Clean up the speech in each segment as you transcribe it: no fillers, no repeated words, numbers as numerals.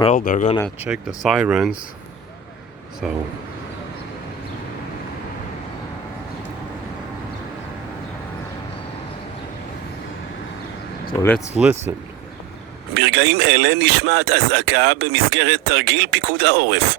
Well, they're gonna check the sirens, so let's listen. ברגעים אלה נשמעת אזעקה במסגרת תרגיל פיקוד העורף.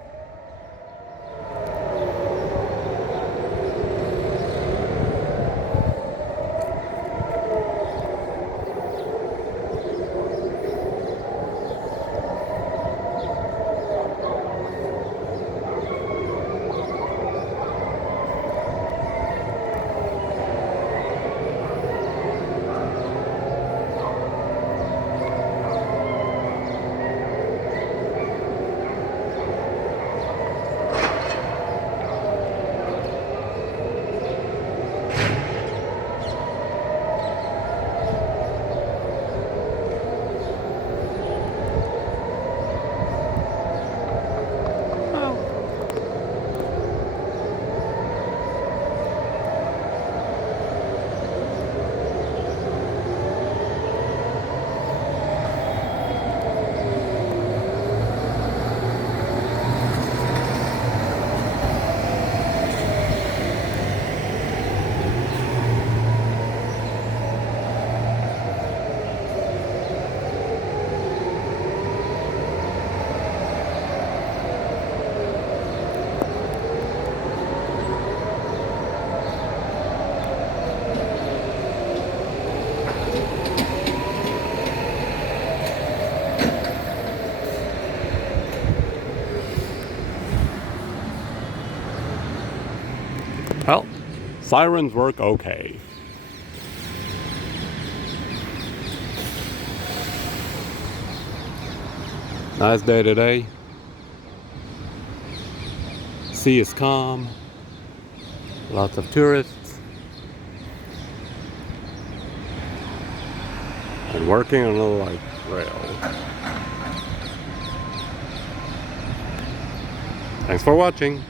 Well, sirens work okay. Nice day today. Sea is calm. Lots of tourists. And working on a light rail. Thanks for watching.